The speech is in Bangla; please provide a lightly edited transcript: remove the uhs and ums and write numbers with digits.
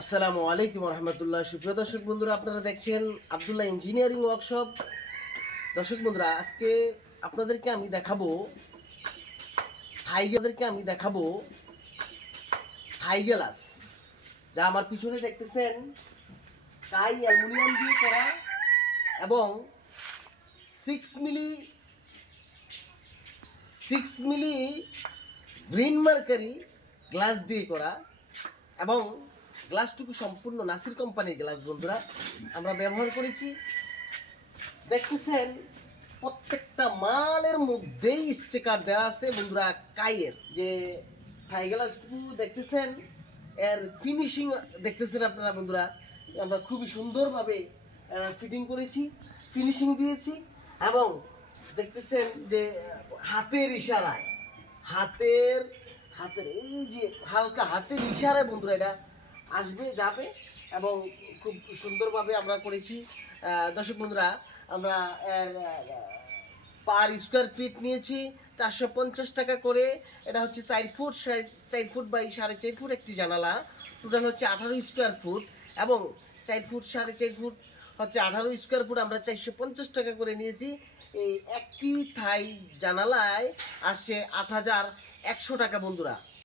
আসসালামু আলাইকুম রহমতুল্লাহ। সুপ্রিয় দর্শক বন্ধুরা, আপনারা দেখছেন আব্দুল্লাহ ইঞ্জিনিয়ারিং ওয়ার্কশপ। দর্শক বন্ধুরা, আজকে আপনাদেরকে আমি দেখাবো থাই গ্লাস, যা আমার পিছনে দেখতেছেন টাই অ্যালুমিনিয়াম দিয়ে করা এবং 6 মিলি গ্রিন মার্কারি গ্লাস দিয়ে করা, এবং গ্লাসটুকু সম্পূর্ণ নাসির কোম্পানির গ্লাস বন্ধুরা আমরা ব্যবহার করেছি। দেখতেছেন প্রত্যেকটা মালের মধ্যেই স্টিকার দেওয়া আছে বন্ধুরা। কাইয়ের যে থাই গ্লাসটুকু দেখতেছেন, এর ফিনিশিং দেখতেছেন আপনারা বন্ধুরা। আমরা খুবই সুন্দরভাবে ফিটিং করেছি, ফিনিশিং দিয়েছি, এবং দেখতেছেন যে হাতের ইশারায় হাতের হাতের এই যে হালকা হাতের ইশারায় বন্ধুরা এটা আসবে যাবে, এবং খুব সুন্দরভাবে আমরা করেছি। দর্শক বন্ধুরা, আমরা এর পার স্কোয়ার ফিট নিয়েছি 450 টাকা করে। এটা হচ্ছে 4 ফুট বাই 4.5 ফুট একটি জানালা। টোটাল হচ্ছে 18 স্কোয়ার ফুট, এবং 4 ফুট 4.5 ফুট হচ্ছে 18 স্কোয়ার ফুট। আমরা 450 টাকা করে নিয়েছি। এই একটি থাই জানালায় আসছে 8,100 টাকা বন্ধুরা।